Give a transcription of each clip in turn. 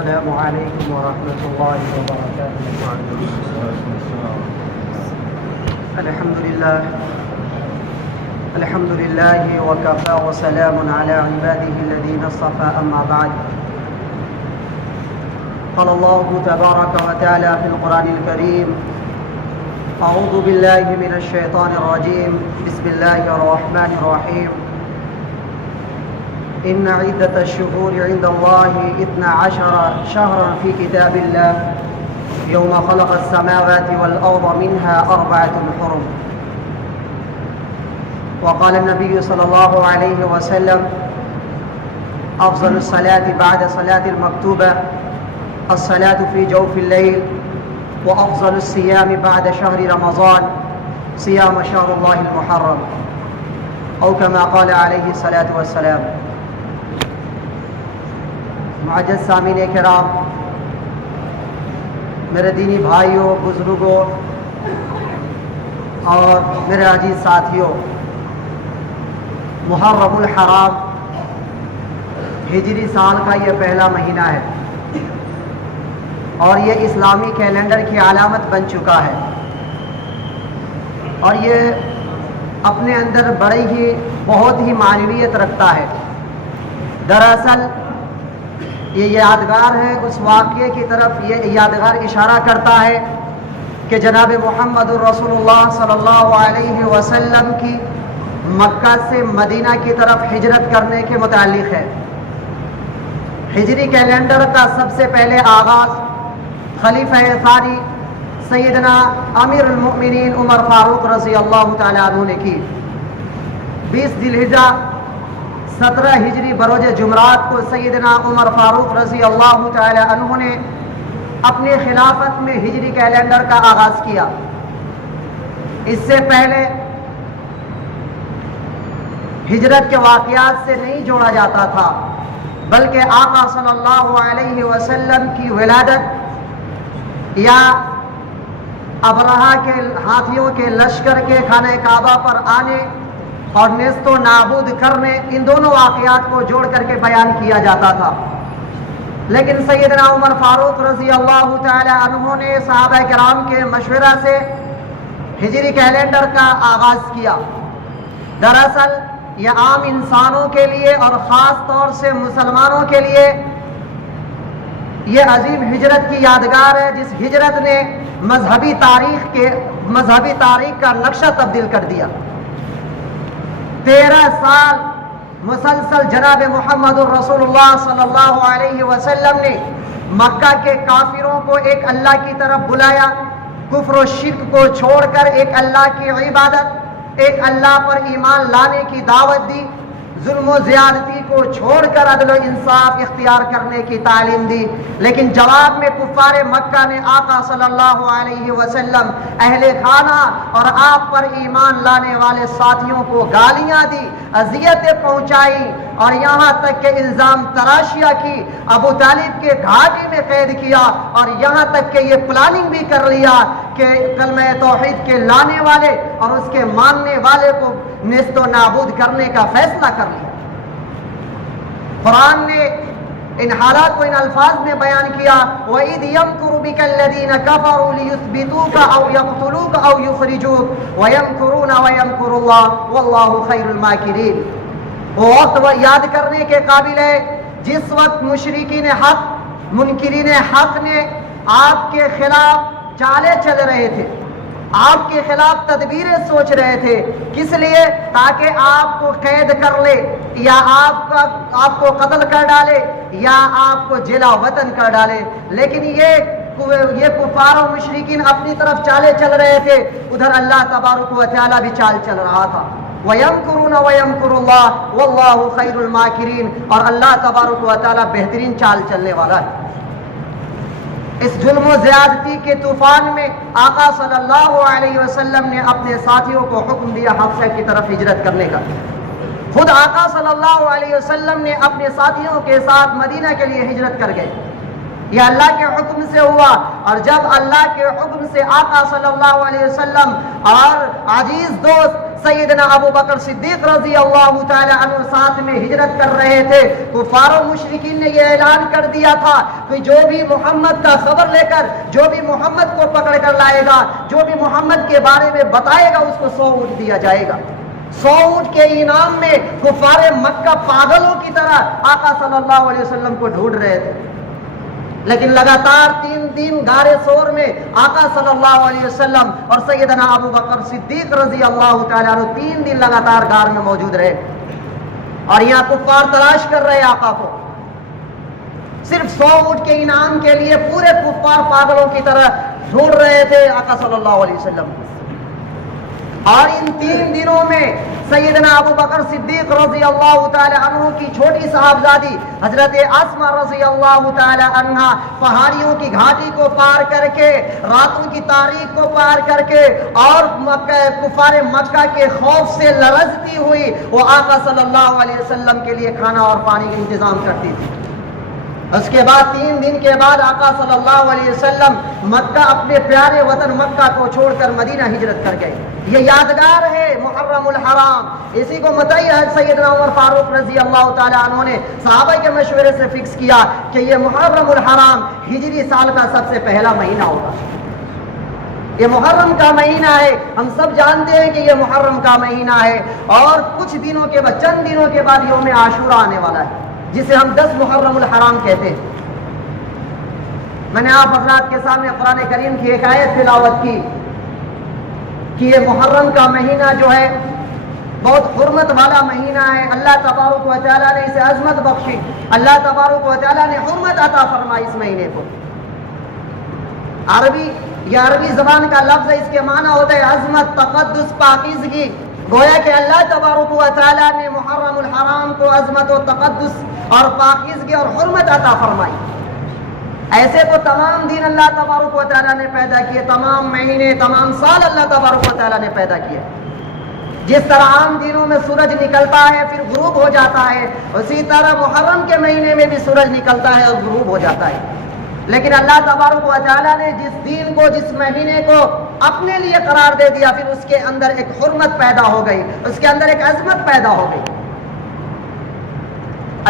السلام عليكم ورحمة الله وبركاته. الحمد لله وكفى وسلام على عباده الذين اصطفى أما بعد. قال الله تبارك وتعالى في القرآن الكريم: أعوذ بالله من الشيطان الرجيم. بسم الله الرحمن الرحيم. إن عدة الشهور عند الله 12 شهرا في كتاب الله يوم خلق السماوات والأرض منها 4 حرم. وقال النبي صلى الله عليه وسلم: أفضل الصلاة بعد صلاة المكتوبة الصلاة في جوف الليل، وأفضل الصيام بعد شهر رمضان صيام شهر الله المحرم، أو كما قال عليه الصلاة والسلام. معزز سامعین کرام، میرے دینی بھائیوں، بزرگوں اور میرے عزیز ساتھیوں، محرم الحرام ہجری سال کا یہ پہلا مہینہ ہے اور یہ اسلامی کیلنڈر کی علامت بن چکا ہے، اور یہ اپنے اندر بہت ہی معنویت رکھتا ہے. دراصل یہ یادگار ہے، اس واقعے کی طرف یہ یادگار اشارہ کرتا ہے کہ جناب محمد رسول اللہ صلی اللہ علیہ وسلم کی مکہ سے مدینہ کی طرف ہجرت کرنے کے متعلق ہے. ہجری کیلنڈر کا سب سے پہلے آغاز خلیفہ ثانی سیدنا امیر المؤمنین عمر فاروق رضی اللہ تعالیٰ عنہ نے کی. 20 ذی الحجہ 17 ہجری بروز جمعرات کو سیدنا عمر فاروق رضی اللہ تعالیٰ عنہ نے اپنی خلافت میں ہجری کیلنڈر کا آغاز کیا. اس سے پہلے ہجرت کے واقعات سے نہیں جوڑا جاتا تھا، بلکہ آقا صلی اللہ علیہ وسلم کی ولادت یا ابرہہ کے ہاتھیوں کے لشکر کے خانہ کعبہ پر آنے اور نیست و نابود کرنے، ان دونوں واقعات کو جوڑ کر کے بیان کیا جاتا تھا. لیکن سیدنا عمر فاروق رضی اللہ تعالی عنہ نے صحابہ کرام کے مشورہ سے ہجری کیلنڈر کا آغاز کیا. دراصل یہ عام انسانوں کے لیے اور خاص طور سے مسلمانوں کے لیے یہ عظیم ہجرت کی یادگار ہے، جس ہجرت نے مذہبی تاریخ کا نقشہ تبدیل کر دیا. 13 سال مسلسل جناب محمد الرسول اللہ صلی اللہ علیہ وسلم نے مکہ کے کافروں کو ایک اللہ کی طرف بلایا، کفر و شرک کو چھوڑ کر ایک اللہ کی عبادت، ایک اللہ پر ایمان لانے کی دعوت دی، ظلم و زیادتی کو چھوڑ کر عدل و انصاف اختیار کرنے کی تعلیم دی. لیکن جواب میں کفار مکہ نے آقا صلی اللہ علیہ وسلم، اہل خانہ اور آپ پر ایمان لانے والے ساتھیوں کو گالیاں دی، اذیتیں پہنچائی اور یہاں تک کہ الزام تراشیاں کی، ابو طالب کے گھاٹی میں قید کیا، اور یہاں تک کہ یہ پلاننگ بھی کر لیا کہ کلمہ توحید کے لانے والے اور اس کے ماننے والے کو نیست و نابود کرنے کا فیصلہ کر لیا. قرآن نے ان حالات کو ان الفاظ میں بیان کیا: وَإِذْ يَمْكُرُ بِكَ الَّذِينَ كَفَرُوا لِيُثْبِتُوكَ أَوْ يَقْتُلُوكَ أَوْ يُخْرِجُوكَ وَيَمْكُرُونَ وَيَمْكُرُ اللَّهُ وَاللَّهُ خَيْرُ الْمَاكِرِينَ. وہ وقت یاد کرنے کے قابل ہے جس وقت مشرکین حق، منکرین حق نے آپ کے خلاف چالیں چل رہے تھے، آپ کے خلاف تدبیریں سوچ رہے تھے. کس لیے؟ تاکہ آپ کو قید کر لے، یا آپ کو قتل کر ڈالے، یا آپ کو جلا وطن کر ڈالے. لیکن یہ کفار و مشرکین اپنی طرف چالیں چل رہے تھے، ادھر اللہ تبارک و تعالی بھی چال چل رہا تھا. وَيَمْكُرُونَ وَيَمْكُرُ اللَّهُ وَاللَّهُ خَيْرُ الْمَاكِرِينَ. اور اللہ تبارک و تعالی بہترین چال چلنے والا ہے. اس ظلم و زیادتی کے طوفان میں آقا صلی اللہ علیہ وسلم نے اپنے ساتھیوں کو حکم دیا حبشہ کی طرف ہجرت کرنے کا. خود آقا صلی اللہ علیہ وسلم نے اپنے ساتھیوں کے ساتھ مدینہ کے لیے ہجرت کر گئے. یہ اللہ کے حکم سے ہوا، اور جب اللہ کے حکم سے آقا صلی اللہ علیہ وسلم اور عزیز دوست سیدنا ابو بکر صدیق رضی اللہ تعالی عنہ ساتھ میں ہجرت کر رہے تھے، کفار و مشرکین نے یہ اعلان کر دیا تھا کہ جو بھی محمد کا خبر لے کر، جو بھی محمد کو پکڑ کر لائے گا، جو بھی محمد کے بارے میں بتائے گا، اس کو 100 اونٹ دیا جائے گا۔ 100 اونٹ کے انعام میں کفار مکہ پاگلوں کی طرح آقا صلی اللہ علیہ وسلم کو ڈھونڈ رہے تھے، لیکن لگاتار 3 دن غار ثور میں آقا صلی اللہ علیہ وسلم اور سیدنا ابو بکر صدیق رضی اللہ تعالیٰ عنہ 3 دن لگاتار غار میں موجود رہے، اور یہاں کفار تلاش کر رہے آقا کو، صرف 100 اونٹ کے انعام کے لیے پورے کفار پاگلوں کی طرح ڈھونڈ رہے تھے آقا صلی اللہ علیہ وسلم۔ اور ان 3 دنوں میں سیدنا ابو بکر صدیق رضی اللہ تعالی عنہ کی چھوٹی صاحبزادی حضرت اسماء رضی اللہ تعالی عنہ پہاڑیوں کی گھاٹی کو پار کر کے، راتوں کی تاریک کو پار کر کے، اور کفار مکہ کے خوف سے لرزتی ہوئی وہ آقا صلی اللہ علیہ وسلم کے لیے کھانا اور پانی کا انتظام کرتی تھی۔ اس کے بعد 3 دن کے بعد آقا صلی اللہ علیہ وسلم مکہ، اپنے پیارے وطن مکہ کو چھوڑ کر مدینہ ہجرت کر گئے۔ یہ یادگار ہے محرم الحرام، اسی کو متعین ہے سیدنا عمر فاروق رضی اللہ تعالیٰ عنہ نے صحابہ کے مشورے سے فکس کیا کہ یہ محرم الحرام ہجری سال کا سب سے پہلا مہینہ ہوگا۔ یہ محرم کا مہینہ ہے، ہم سب جانتے ہیں کہ یہ محرم کا مہینہ ہے، اور کچھ دنوں کے بعد، چند دنوں کے بعد یوم عاشورہ آنے والا ہے، جسے ہم 10 محرم الحرام کہتے ہیں۔ میں نے آپ حضرات کے سامنے قرآن کریم کی ایک آیت تلاوت کی کہ یہ محرم کا مہینہ جو ہے بہت حرمت والا مہینہ ہے، اللہ تبارک و تعالیٰ نے اسے عظمت بخشی، اللہ تبارک و تعالیٰ نے حرمت عطا فرمائی اس مہینے کو۔ عربی زبان کا لفظ ہے، اس کے معنی ہوتا ہے عظمت، تقدس، پاکیزگی۔ گویا کہ اللہ تبارک و تعالیٰ نے محرم الحرام کو عظمت و تقدس اور پاکیزگی اور حرمت عطا فرمائی۔ ایسے تو تمام دن اللہ تبارک و تعالیٰ نے پیدا کیے، تمام مہینے، تمام سال اللہ تبارک و تعالیٰ نے پیدا کیے۔ جس طرح عام دنوں میں سورج نکلتا ہے پھر غروب ہو جاتا ہے، اسی طرح محرم کے مہینے میں بھی سورج نکلتا ہے اور غروب ہو جاتا ہے۔ لیکن اللہ تبارک و تعالیٰ نے جس دن کو، جس مہینے کو اپنے لیے قرار دے دیا، پھر اس کے اندر ایک حرمت پیدا ہو گئی، اس کے اندر ایک عظمت پیدا ہو گئی۔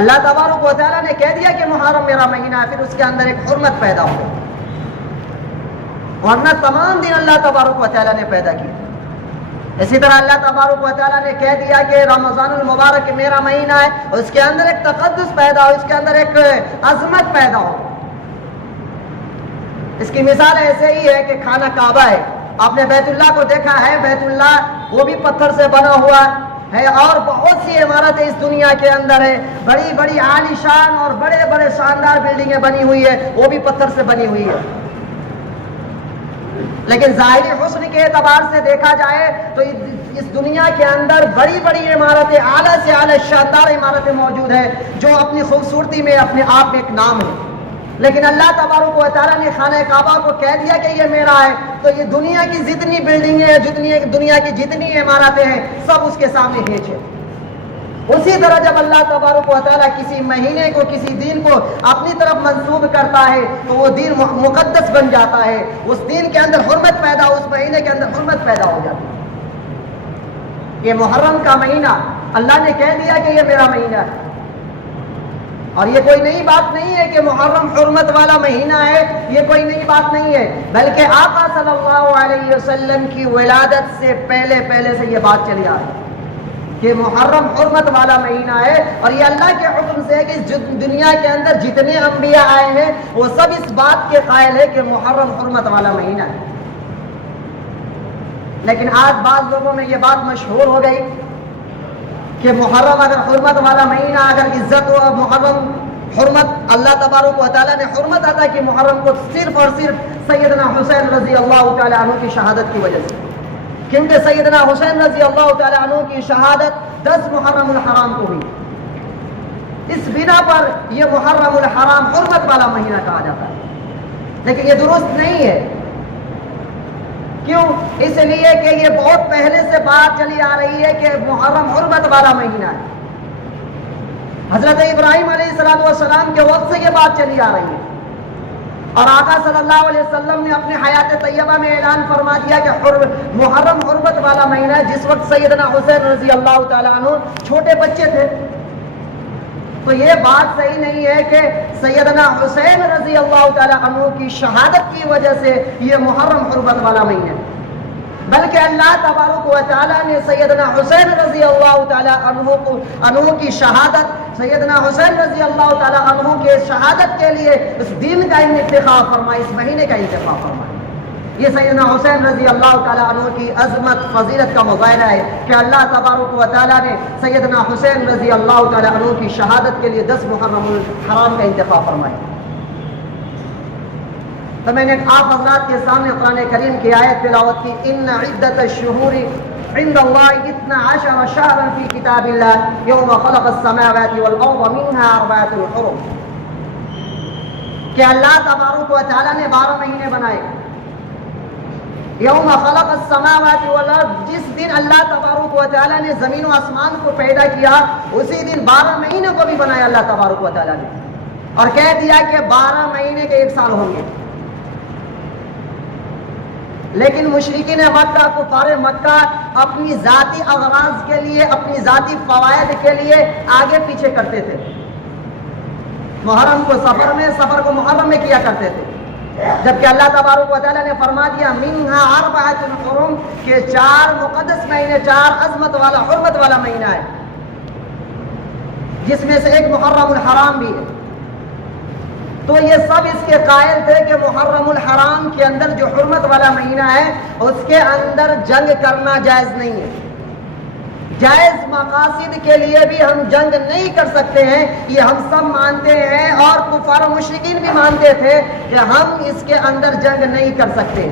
اللہ تبارک و تعالیٰ نے کہہ دیا کہ محرم میرا مہینہ ہے، پھر اس کے اندر ایک حرمت پیدا ہو گئی، ورنہ تمام دن اللہ تبارک و تعالیٰ نے پیدا کیا۔ اسی طرح اللہ تبارک و تعالیٰ نے کہہ دیا کہ رمضان المبارک میرا مہینہ ہے، اس کے اندر ایک تقدس پیدا ہو، اس کے اندر ایک عظمت پیدا ہو۔ اس کی مثال ایسے ہی ہے کہ خانہ کعبہ ہے، آپ نے بیت اللہ کو دیکھا ہے، بیت اللہ وہ بھی پتھر سے بنا ہوا ہے، اور بہت سی عمارتیں اس دنیا کے اندر ہیں، بڑی بڑی عالی شان اور بڑے بڑے شاندار بلڈنگیں بنی ہوئی ہے، وہ بھی پتھر سے بنی ہوئی ہے۔ لیکن ظاہری حسن کے اعتبار سے دیکھا جائے تو اس دنیا کے اندر بڑی بڑی عمارتیں، اعلیٰ سے اعلیٰ شاندار عمارتیں موجود ہیں، جو اپنی خوبصورتی میں اپنے آپ میں ایک نام ہے۔ لیکن اللہ تبارک و تعالیٰ نے خانہ کعبہ کو کہہ دیا کہ یہ میرا ہے، تو یہ دنیا کی جتنی بلڈنگیں ہیں، دنیا کی جتنی عمارتیں ہیں، سب اس کے سامنے ہیچ ہے۔ اسی طرح جب اللہ تبارک و تعالیٰ کسی مہینے کو، کسی دن کو اپنی طرف منسوب کرتا ہے تو وہ دن مقدس بن جاتا ہے، اس دن کے اندر حرمت پیدا، اس مہینے کے اندر حرمت پیدا ہو جاتی ہے۔ یہ محرم کا مہینہ اللہ نے کہہ دیا کہ یہ میرا مہینہ ہے، اور یہ کوئی نئی بات نہیں ہے کہ محرم حرمت والا مہینہ ہے، یہ کوئی نئی بات نہیں ہے، بلکہ آقا صلی اللہ علیہ وسلم کی ولادت سے پہلے سے یہ بات چلی آ رہی ہے کہ محرم حرمت والا مہینہ ہے، اور یہ اللہ کے حکم سے ہے کہ دنیا کے اندر جتنے انبیاء آئے ہیں وہ سب اس بات کے قائل ہے کہ محرم حرمت والا مہینہ ہے۔ لیکن آج بعض لوگوں میں یہ بات مشہور ہو گئی کہ محرم اگر حرمت والا مہینہ، اگر عزت و محرم حرمت، اللہ تبارک و تعالیٰ نے حرمت عطا کی محرم کو صرف اور صرف سیدنا حسین رضی اللہ تعالیٰ عنہ کی شہادت کی وجہ سے، کیونکہ سیدنا حسین رضی اللہ تعالیٰ عنہ کی شہادت 10 محرم الحرام کو ہوئی، اس بنا پر یہ محرم الحرام حرمت والا مہینہ کہا جاتا ہے۔ لیکن یہ درست نہیں ہے، کیوں؟ اس لیے کہ یہ بہت پہلے سے بات چلی آ رہی ہے کہ محرم حرمت والا مہینہ ہے۔ حضرت ابراہیم علیہ السلام کے وقت سے یہ بات چلی آ رہی ہے اور آقا صلی اللہ علیہ وسلم نے اپنے حیات طیبہ میں اعلان فرما دیا کہ محرم حرمت والا مہینہ ہے. جس وقت سیدنا حسین رضی اللہ تعالیٰ عنہ چھوٹے بچے تھے، تو یہ بات صحیح نہیں ہے کہ سیدنا حسین رضی اللہ تعالیٰ عنہ کی شہادت کی وجہ سے یہ محرم حرمت والا مہینہ ہے، بلکہ اللہ تبارک و تعالیٰ نے سیدنا حسین رضی اللہ تعالیٰ عنہ کی شہادت، سیدنا حسین رضی اللہ تعالیٰ عنہ کے شہادت کے لیے اس دن کا انتخاب فرمایا، اس مہینے کا انتخاب فرمایا. یہ سیدنا حسین رضی اللہ تعالیٰ عنہ کی عظمت فضیلت کا مظاہرہ ہے کہ اللہ تبارک و تعالیٰ نے سیدنا حسین رضی اللہ تعالیٰ عنہ کی شہادت کے لیے 10 محرم الحرام کا انتخاب فرمایا. تو میں نے آپ حضرات کے سامنے قرآن کریم کی آیت تلاوت کی، ان عدت الشہور عند اللہ 12 شہرا فی کتاب اللہ یوم خلق السماوات والارض منها 4 حرم، کہ اللہ تبارک و تعالیٰ نے 12 مہینے بنائے. یوم خلق السماوات والارض، جس دن اللہ تبارک و تعالیٰ نے زمین و آسمان کو پیدا کیا اسی دن 12 مہینے کو بھی بنایا اللہ تبارک و تعالیٰ نے، اور کہہ دیا کہ 12 مہینے کے 1 سال ہوں گے. لیکن مشرکین مکہ، کفار مکہ اپنی ذاتی اغراض کے لیے، اپنی ذاتی فوائد کے لیے آگے پیچھے کرتے تھے. محرم کو سفر میں، سفر کو محرم میں کیا کرتے تھے، جبکہ اللہ تبارک و تعالیٰ نے فرما دیا منہا 4 حرم، کہ 4 مقدس مہینے، 4 عظمت والا حرمت والا مہینہ ہے، جس میں سے ایک محرم الحرام بھی ہے. تو یہ سب اس کے قائل تھے کہ محرم الحرام کے اندر جو حرمت والا مہینہ ہے اس کے اندر جنگ کرنا جائز نہیں ہے. جائز مقاصد کے لیے بھی ہم جنگ نہیں کر سکتے ہیں، یہ ہم سب مانتے ہیں، اور کفار و مشرکین بھی مانتے تھے کہ ہم اس کے اندر جنگ نہیں کر سکتے.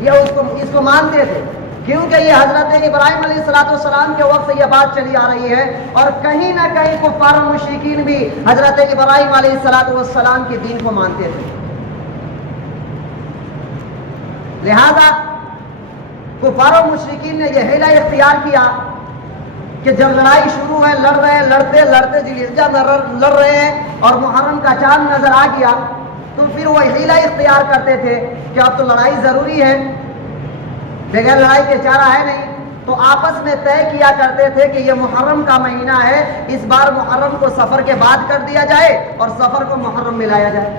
یہ اس کو مانتے تھے، کیونکہ یہ حضرت ابراہیم علیہ السلام کے وقت سے یہ بات چلی آ رہی ہے، اور کہیں نہ کہیں کفار و مشرکین بھی حضرت ابراہیم علیہ السلام کے دین کو مانتے تھے. لہذا کفار و مشرکین نے یہ حیلہ اختیار کیا کہ جب لڑائی شروع ہے، لڑ رہے ہیں، لڑتے لڑتے ذی الحجہ میں لڑ رہے ہیں اور محرم کا چاند نظر آ گیا، تو پھر وہ حیلہ اختیار کرتے تھے کہ اب تو لڑائی ضروری ہے، بغیر لڑائی کے چارہ ہے نہیں. تو آپس میں طے کیا کرتے تھے کہ یہ محرم کا مہینہ ہے، اس بار محرم کو سفر کے بعد کر دیا جائے اور سفر کو محرم میں لایا جائے.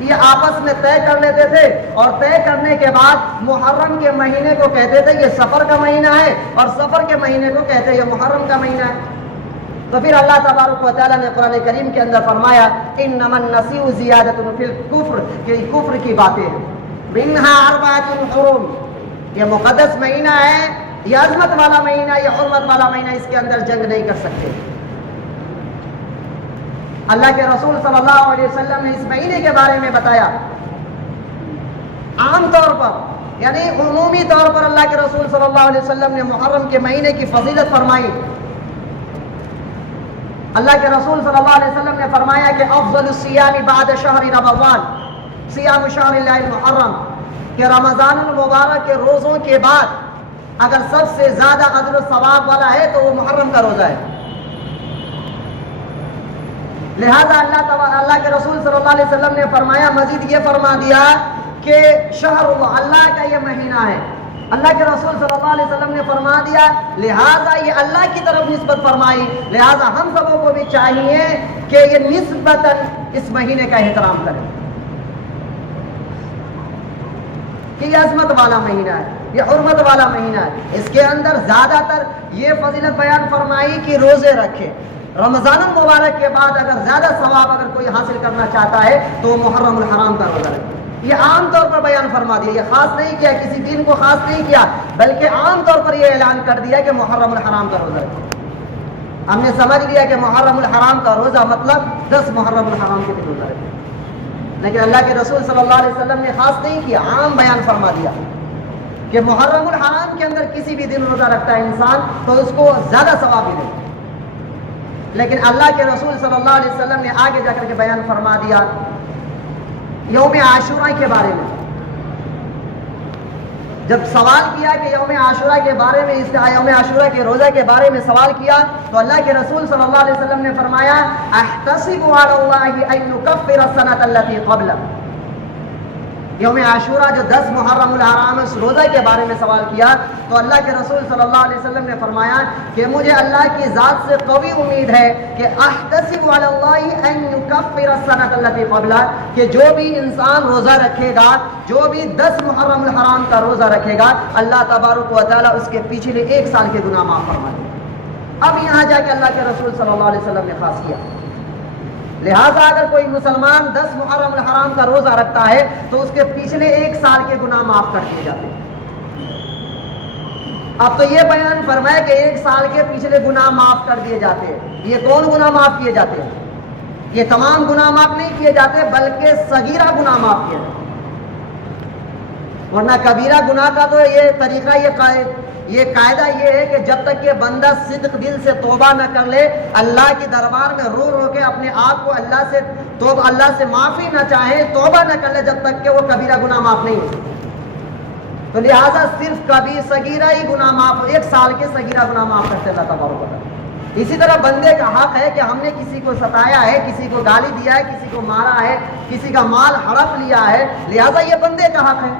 یہ آپس میں طے کر لیتے تھے، اور طے کرنے کے بعد محرم کے مہینے کو کہتے تھے یہ سفر کا مہینہ ہے، اور سفر کے مہینے کو کہتے ہیں یہ محرم کا مہینہ ہے. تو پھر اللہ تبارک و تعالیٰ نے قرآن کریم کے اندر فرمایا انما النسیء زیادۃ فی الکفر، کہ کفر کی باتیں ہیں. منہا 4 حرم، یہ مقدس مہینہ ہے، یہ عظمت والا مہینہ، یہ حرمت والا مہینہ، اس کے اندر جنگ نہیں کر سکتے. اللہ کے رسول صلی اللہ علیہ وسلم نے اس مہینے کے بارے میں بتایا عام طور پر، یعنی عمومی طور پر اللہ کے رسول صلی اللہ علیہ وسلم نے محرم کے مہینے کی فضیلت فرمائی. اللہ کے رسول صلی اللہ علیہ وسلم نے فرمایا کہ افضل الصیام بعد شہر رمضان صیام شہر اللہ المحرم، کہ رمضان المبارک کے روزوں کے بعد اگر سب سے زیادہ اجر و ثواب والا ہے تو وہ محرم کا روزہ ہے. لہذا اللہ کے رسول صلی اللہ علیہ وسلم نے فرمایا، مزید یہ فرما دیا کہ شہر اللہ کا یہ مہینہ ہے. اللہ کے رسول صلی اللہ علیہ وسلم نے فرما دیا، لہذا یہ اللہ کی طرف نسبت فرمائی، لہذا ہم سبوں کو بھی چاہیے کہ یہ نسبتاً اس مہینے کا احترام کریں کہ یہ عظمت والا مہینہ ہے، یہ حرمت والا مہینہ ہے. اس کے اندر زیادہ تر یہ فضیلت بیان فرمائی کہ روزے رکھے. رمضان المبارک کے بعد اگر زیادہ ثواب اگر کوئی حاصل کرنا چاہتا ہے تو محرم الحرام کا روزہ رکھے. یہ عام طور پر بیان فرما دیا، یہ خاص نہیں کیا، کسی دن کو خاص نہیں کیا، بلکہ عام طور پر یہ اعلان کر دیا کہ محرم الحرام کا روزہ رکھے. ہم نے سمجھ لیا کہ محرم الحرام کا روزہ مطلب 10 محرم الحرام کے دن روزہ رکھے، لیکن اللہ کے رسول صلی اللہ علیہ وسلم نے خاص نہیں کیا، عام بیان فرما دیا کہ محرم الحرام کے اندر کسی بھی دن روزہ رکھتا ہے انسان تو اس کو زیادہ ثواب ملے. لیکن اللہ کے رسول صلی اللہ علیہ وسلم نے آگے جا کر کے بیان فرما دیا یوم عاشوراء کے بارے میں جب سوال کیا کہ یوم عاشورہ کے بارے میں، اس یوم عاشورہ کے روزہ کے بارے میں سوال کیا تو اللہ کے رسول صلی اللہ علیہ وسلم نے فرمایا احتسب علی اللہ ان یکفر السنۃ التي قبلہ. یوم عاشورہ جو 10 محرم الحرام اس روزہ کے بارے میں سوال کیا تو اللہ کے رسول صلی اللہ علیہ وسلم نے فرمایا کہ مجھے اللہ کی ذات سے قوی امید ہے کہ احتسب علی اللہ ان یکفر السنۃ التي قبلہ، کہ جو بھی انسان روزہ رکھے گا، جو بھی 10 محرم الحرام کا روزہ رکھے گا، اللہ تبارک و تعالیٰ اس کے پچھلے 1 سال کے گناہ معاف فرما دے گا. اب یہاں جا کے اللہ کے رسول صلی اللہ علیہ وسلم نے خاص کیا، لہٰذا اگر کوئی مسلمان 10 محرم الحرام کا روزہ رکھتا ہے تو اس کے پچھلے 1 سال کے گناہ معاف کر دیے جاتے ہیں. اب تو یہ بیان فرمائے کہ 1 سال کے پچھلے گناہ معاف کر دیے جاتے ہیں. یہ کون گناہ معاف کیے جاتے ہیں؟ یہ تمام گناہ معاف نہیں کیے جاتے بلکہ صغیرہ گناہ معاف کیے جاتے ہیں. ورنہ کبیرہ گناہ کا تو یہ طریقہ، یہ قاعدہ یہ ہے کہ جب تک کہ بندہ صدق دل سے توبہ نہ کر لے، اللہ کے دربار میں رو رو کے اپنے آپ کو اللہ سے معافی نہ چاہے، توبہ نہ کر لے، جب تک کہ وہ کبیرہ گناہ معاف نہیں ہو سکتا. تو لہٰذا صرف کبھی صغیرہ ہی گناہ معاف، 1 سال کے صغیرہ گناہ معاف کرتے اللہ تبارک و تعالیٰ. اسی طرح بندے کا حق ہے کہ ہم نے کسی کو ستایا ہے، کسی کو گالی دیا ہے، کسی کو مارا ہے، کسی کا مال ہڑپ لیا ہے، لہٰذا یہ بندے کا حق ہے.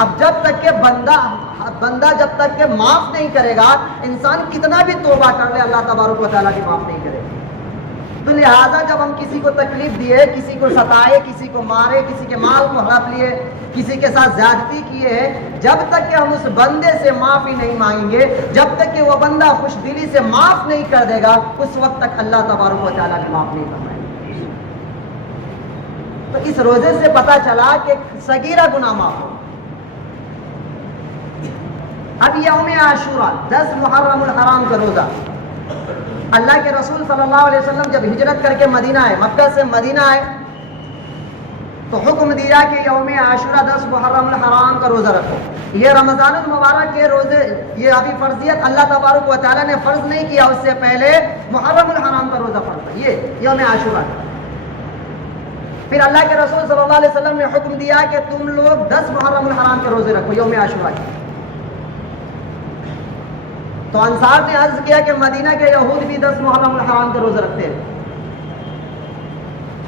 اب جب تک کہ بندہ جب تک کہ معاف نہیں کرے گا، انسان کتنا بھی توبہ کر لے اللہ تبارک و تعالیٰ بھی معاف نہیں کرے گا. تو لہٰذا جب ہم کسی کو تکلیف دیے، کسی کو ستائے، کسی کو مارے، کسی کے مال کو ہڑپ لیے، کسی کے ساتھ زیادتی کیے ہیں، جب تک کہ ہم اس بندے سے معافی نہیں مانگیں گے، جب تک کہ وہ بندہ خوش دلی سے معاف نہیں کر دے گا، اس وقت تک اللہ تبارک و تعالیٰ بھی معاف نہیں فرمائے گا. تو اس روزے سے پتہ چلا کہ صغیرہ گناہ معاف ہو. اب یوم عاشورہ 10 محرم الحرام کا روزہ، اللہ کے رسول صلی اللہ علیہ وسلم جب ہجرت کر کے مدینہ آئے، مکہ سے مدینہ آئے، تو حکم دیا کہ یوم عاشورہ 10 محرم الحرام کا روزہ رکھو. یہ رمضان المبارک کے روزے، یہ ابھی فرضیت اللہ تبارک و تعالیٰ نے فرض نہیں کیا، اس سے پہلے محرم الحرام کا روزہ فرض تھا، یہ یوم عاشورہ. پھر اللہ کے رسول صلی اللہ علیہ وسلم نے حکم دیا کہ تم لوگ 10 محرم الحرام کے روزے رکھو یوم عاشورہ کے. تو انصار نے عرض کیا کہ مدینہ کے یہود بھی 10 محرم الحرام کے روزے رکھتے ہیں.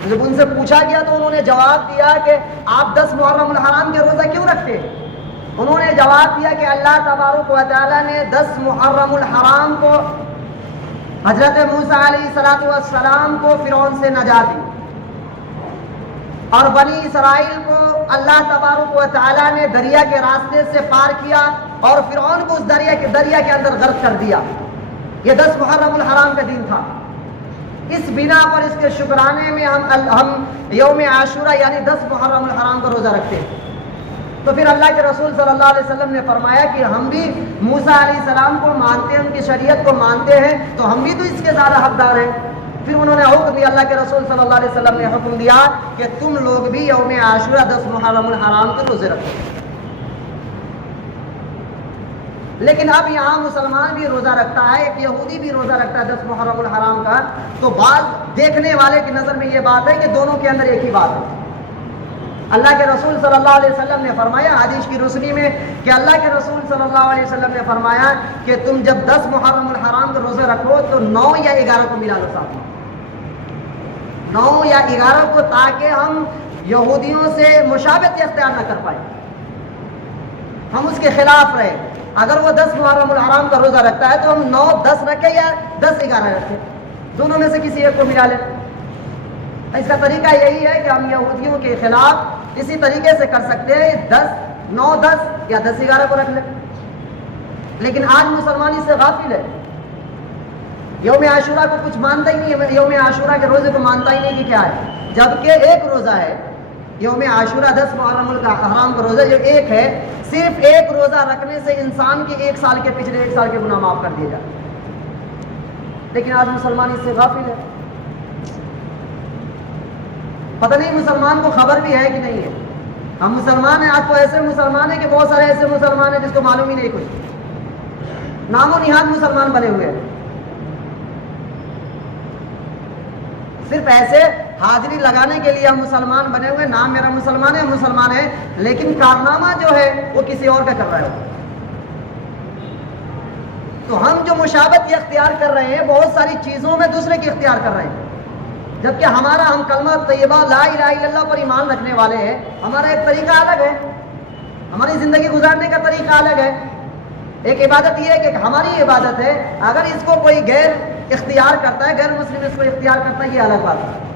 جب ان سے پوچھا گیا تو انہوں نے جواب دیا کہ آپ 10 محرم الحرام کے روزہ کیوں رکھتے ہیں؟ انہوں نے جواب دیا کہ اللہ تبارک و تعالیٰ نے 10 محرم الحرام کو حضرت موسیٰ علیہ السلام کو فرعون سے نجات دی، اور بنی اسرائیل کو اللہ تبارک و تعالیٰ نے دریا کے راستے سے پار کیا اور فرعون کو اس دریا کے اندر غرق کر دیا. یہ 10 محرم الحرام کا دن تھا. اس بنا پر اس کے شکرانے میں ہم یوم عاشورہ یعنی 10 محرم الحرام کا روزہ رکھتے ہیں. تو پھر اللہ کے رسول صلی اللہ علیہ وسلم نے فرمایا کہ ہم بھی موسیٰ علیہ السلام کو مانتے ہیں، ان کی شریعت کو مانتے ہیں، تو ہم بھی تو اس کے زیادہ حقدار ہیں. پھر انہوں نے حکم دیا، اللہ کے رسول صلی اللہ علیہ وسلم نے حکم دیا کہ تم لوگ بھی یوم عاشورہ 10 محرم الحرام کے روزے رکھو. لیکن اب یہاں مسلمان بھی روزہ رکھتا ہے، ایک یہودی بھی روزہ رکھتا ہے 10 محرم الحرام کا. تو بعض دیکھنے والے کی نظر میں یہ بات ہے کہ دونوں کے اندر ایک ہی بات ہے. اللہ کے رسول صلی اللہ علیہ وسلم نے فرمایا حدیث کی روشنی میں کہ اللہ کے رسول صلی اللہ علیہ وسلم نے فرمایا کہ تم جب 10 محرم الحرام کے روزے رکھو تو 9 یا 11 کو ملا لو ساتھ میں، 9 یا 11 کو، تاکہ ہم یہودیوں سے مشابہت اختیار نہ کر پائیں، ہم اس کے خلاف رہے. اگر وہ 10 محرم الحرام کا روزہ رکھتا ہے تو ہم 9 10 رکھیں یا 10 11 رکھیں، دونوں میں سے کسی ایک کو ملا لیں. اس کا طریقہ یہی ہے کہ ہم یہودیوں کے خلاف اسی طریقے سے کر سکتے ہیں، 9 10 یا 10 11 کو رکھ لیں. لیکن آج مسلمان اس سے غافل ہے، یوم عاشورہ کو کچھ مانتا ہی نہیں ہے، یوم عاشورہ کے روزے کو مانتا ہی نہیں کہ کیا ہے، جبکہ ایک روزہ ہے یوم عاشورہ 10 محرم الحرام کا روزہ جو ایک ہے. صرف ایک روزہ رکھنے سے انسان کے 1 سال کے پچھلے 1 سال کے گناہ معاف کر دیے جاتے. لیکن آج مسلمان اس سے غافل ہے. پتہ نہیں مسلمان کو خبر بھی ہے کہ نہیں ہے. ہم مسلمان ہیں، آج تو ایسے مسلمان ہیں کہ بہت سارے ایسے مسلمان ہیں جس کو معلوم ہی نہیں کچھ، نام و نہاد مسلمان بنے ہوئے ہیں. صرف ایسے حاضری لگانے کے لیے ہم مسلمان بنے ہوئے، نام میرا مسلمان ہے، لیکن کارنامہ جو ہے وہ کسی اور کا کر رہا ہے۔ تو ہم جو مشابہت اختیار کر رہے ہیں بہت ساری چیزوں میں دوسرے کی اختیار کر رہے ہیں، جبکہ ہم کلمہ طیبہ لا الہ الا اللہ پر ایمان رکھنے والے ہیں، ہمارا ایک طریقہ الگ ہے، ہماری زندگی گزارنے کا طریقہ الگ ہے۔ ایک عبادت یہ ہے کہ ہماری عبادت ہے، اگر اس کو کوئی غیر اختیار کرتا ہے، غیر مسلم اس کو اختیار کرتا ہے، یہ الگ بات ہے۔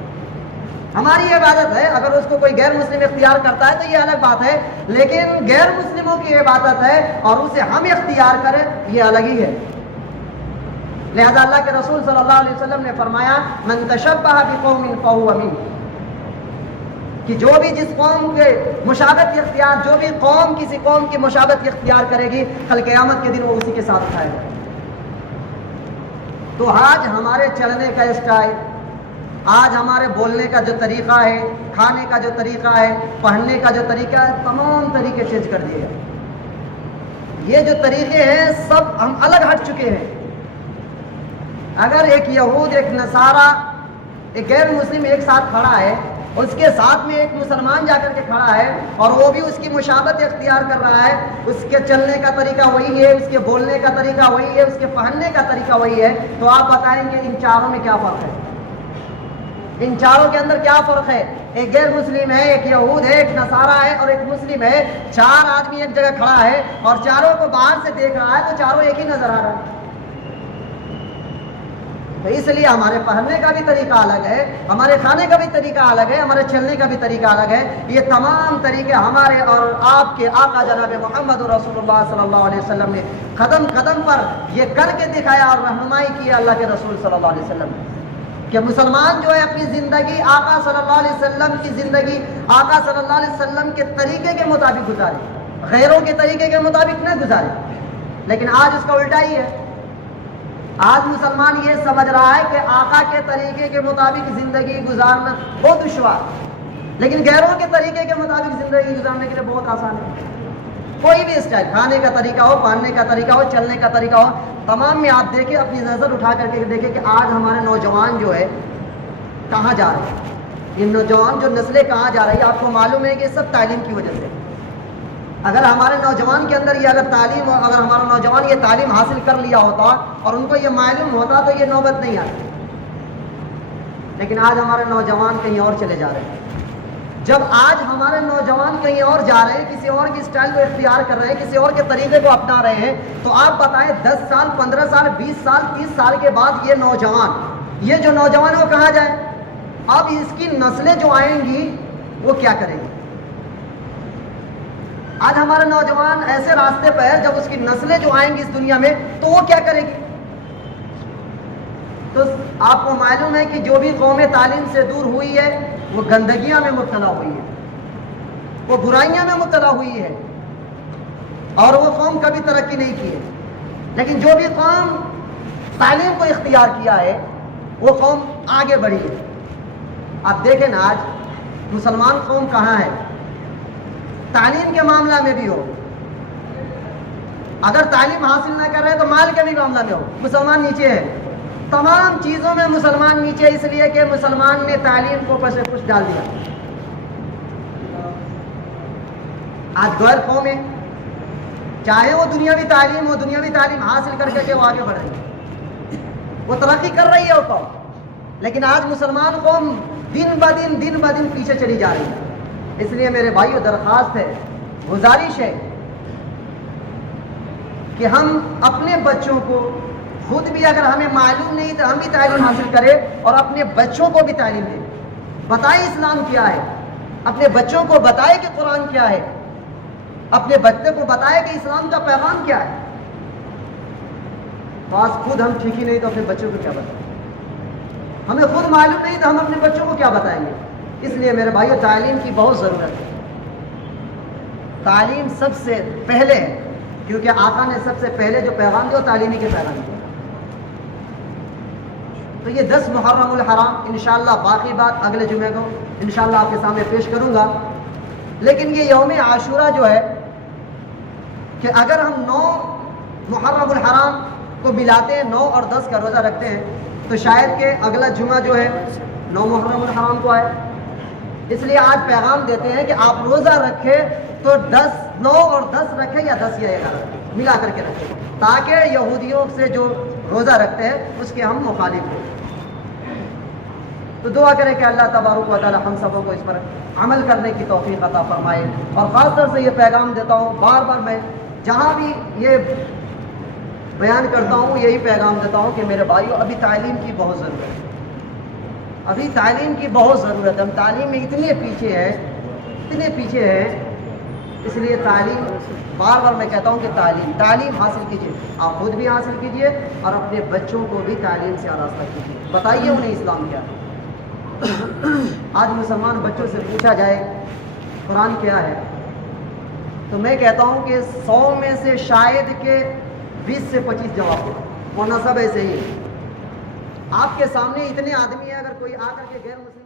ہماری عبادت ہے، اگر اس کو کوئی غیر مسلم اختیار کرتا ہے تو یہ الگ بات ہے، لیکن غیر مسلموں کی عبادت ہے اور اسے ہم اختیار کریں یہ الگ ہی ہے۔ لہذا اللہ کے رسول صلی اللہ علیہ وسلم نے فرمایا من تشبہ بقوم فہو منہ، کہ جو بھی جس قوم کے مشابہت اختیار، جو بھی قوم کسی قوم کی مشابہت اختیار کرے گی، کل قیامت کے دن وہ اسی کے ساتھ اٹھائے گا۔ تو آج ہمارے چلنے کا اسٹائل، آج ہمارے بولنے کا جو طریقہ ہے، کھانے کا جو طریقہ ہے، پہننے کا جو طریقہ ہے، تمام طریقے چینج کر دیے گئے۔ یہ جو طریقے ہیں سب ہم الگ ہٹ چکے ہیں۔ اگر ایک یہود، ایک نصارہ، ایک غیر مسلم ایک ساتھ کھڑا ہے، اس کے ساتھ میں ایک مسلمان جا کر کے کھڑا ہے اور وہ بھی اس کی مشابہت اختیار کر رہا ہے، اس کے چلنے کا طریقہ وہی ہے، اس کے بولنے کا طریقہ وہی ہے، اس کے پہننے کا طریقہ وہی ہے، تو آپ بتائیں گے ان چاروں میں کیا فرق ہے؟ ان چاروں کے اندر کیا فرق ہے؟ ایک غیر مسلم ہے، ایک یہود ہے، ایک نصارہ ہے اور ایک مسلم ہے، چار آدمی ایک جگہ کھڑا ہے اور چاروں کو باہر سے دیکھ رہا ہے تو چاروں ایک ہی نظر آ رہا ہے۔ تو اس لیے ہمارے پہننے کا بھی طریقہ الگ ہے، ہمارے کھانے کا بھی طریقہ الگ ہے، ہمارے چلنے کا بھی طریقہ الگ ہے۔ یہ تمام طریقے ہمارے اور آپ کے آقا جناب محمد رسول اللہ صلی اللہ علیہ وسلم نے قدم قدم پر یہ کر کے دکھایا اور رہنمائی کی اللہ کے رسول صلی اللہ علیہ وسلم نے، کہ مسلمان جو ہے اپنی زندگی آقا صلی اللہ علیہ وسلم کی زندگی آقا صلی اللہ علیہ وسلم کے طریقے کے مطابق گزارے، غیروں کے طریقے کے مطابق نہ گزارے۔ لیکن آج اس کا الٹا ہی ہے، آج مسلمان یہ سمجھ رہا ہے کہ آقا کے طریقے کے مطابق زندگی گزارنا بہت دشوار، لیکن غیروں کے طریقے کے مطابق زندگی گزارنے کے لیے بہت آسان ہے۔ کوئی بھی اسٹائل، کھانے کا طریقہ ہو، پہننے کا طریقہ ہو، چلنے کا طریقہ ہو، تمام میں آپ دیکھیں، اپنی نظر اٹھا کر کے دیکھیں کہ آج ہمارے نوجوان جو ہے کہاں جا رہے ہیں، یہ نوجوان جو نسلیں کہاں جا رہی ہے۔ آپ کو معلوم ہے کہ سب تعلیم کی وجہ سے۔ اگر ہمارے نوجوان کے اندر یہ اگر ہمارا نوجوان یہ تعلیم حاصل کر لیا ہوتا اور ان کو یہ معلوم ہوتا تو یہ نوبت نہیں آتی، لیکن آج ہمارے نوجوان کہیں اور چلے جا رہے ہیں۔ جب آج ہمارے نوجوان کہیں اور جا رہے ہیں، کسی اور کی اسٹائل کو اختیار کر رہے ہیں، کسی اور کے طریقے کو اپنا رہے ہیں، تو آپ بتائیں 10 سال 15 سال 20 سال 30 سال کے بعد یہ جو نوجوان ہے وہ کہاں جائیں؟ اب اس کی نسلیں جو آئیں گی وہ کیا کریں گی؟ آج ہمارے نوجوان ایسے راستے پہ ہے، جب اس کی نسلیں جو آئیں گی اس دنیا میں تو وہ کیا کرے گی؟ تو آپ کو معلوم ہے کہ جو بھی قوم تعلیم سے دور ہوئی ہے وہ گندگیاں میں مبتلا ہوئی ہے، وہ برائیاں میں مبتلا ہوئی ہے، اور وہ قوم کبھی ترقی نہیں کی ہے۔ لیکن جو بھی قوم تعلیم کو اختیار کیا ہے وہ قوم آگے بڑھی ہے۔ آپ دیکھیں نا آج مسلمان قوم کہاں ہے؟ تعلیم کے معاملہ میں بھی ہو، اگر تعلیم حاصل نہ کر رہے تو مال کے بھی معاملہ میں ہو، مسلمان نیچے ہے۔ تمام چیزوں میں مسلمان نیچے، اس لیے کہ مسلمان نے تعلیم کو پس پش ڈال دیا۔ آج غیر قومیں چاہے وہ دنیاوی تعلیم حاصل کر کے وہ آگے بڑھ رہی ہے، وہ ترقی کر رہی ہے وہ قوم، لیکن آج مسلمان قوم دن بدن پیچھے چلی جا رہی ہے۔ اس لیے میرے بھائیو درخواست ہے، گزارش ہے کہ ہم اپنے بچوں کو، خود بھی اگر ہمیں معلوم نہیں تو ہم بھی تعلیم حاصل کریں اور اپنے بچوں کو بھی تعلیم دیں، بتائیں اسلام کیا ہے، اپنے بچوں کو بتائیں کہ قرآن کیا ہے، اپنے بچے کو بتائیں کہ اسلام کا پیغام کیا ہے۔ تو آج خود ہم ٹھیک ہی نہیں تو اپنے بچوں کو کیا بتائیں؟ ہمیں خود معلوم نہیں تو ہم اپنے بچوں کو کیا بتائیں گے؟ اس لیے میرے بھائیو تعلیم کی بہت ضرورت ہے، تعلیم سب سے پہلے ہے، کیونکہ آقا نے سب سے پہلے جو پیغام دیا وہ تعلیمی کے پیغام دیا۔ تو یہ 10 محرم الحرام انشاءاللہ، باقی بات اگلے جمعے کو انشاءاللہ آپ کے سامنے پیش کروں گا۔ لیکن یہ یوم عاشورہ جو ہے کہ اگر ہم 9 محرم الحرام کو ملاتے ہیں، 9 اور 10 کا روزہ رکھتے ہیں، تو شاید کہ اگلا جمعہ جو ہے 9 محرم الحرام کو آئے. اس لیے آج پیغام دیتے ہیں کہ آپ روزہ رکھے تو 9 اور 10 رکھے یا 10 یا 11 ملا کر کے رکھے، تاکہ یہودیوں سے جو روزہ رکھتے ہیں اس کے ہم مخالف ہوں. تو دعا کریں کہ اللہ تبارک و تعالی ہم سبوں کو اس پر عمل کرنے کی توفیق عطا فرمائے. اور خاص طور سے یہ پیغام دیتا ہوں، بار بار میں جہاں بھی یہ بیان کرتا ہوں یہی پیغام دیتا ہوں کہ میرے بھائیو، ابھی تعلیم کی بہت ضرورت ہے. ابھی تعلیم کی بہت ضرورت ہے. ہم تعلیم میں اتنے پیچھے ہیں. اس لیے تعلیم، بار بار میں کہتا ہوں کہ تعلیم حاصل کیجیے. آپ خود بھی حاصل کیجیے اور اپنے بچوں کو بھی تعلیم سے آراستہ کیجیے. بتائیے انہیں اسلام کیا ہے. آج مسلمان بچوں سے پوچھا جائے قرآن کیا ہے تو میں کہتا ہوں کہ 100 میں سے شاید کہ 20 سے 25 جواب ہو، ورنہ سب ایسے ہی. آپ کے سامنے اتنے آدمی ہیں، اگر کوئی آ کر کے غیر مسلم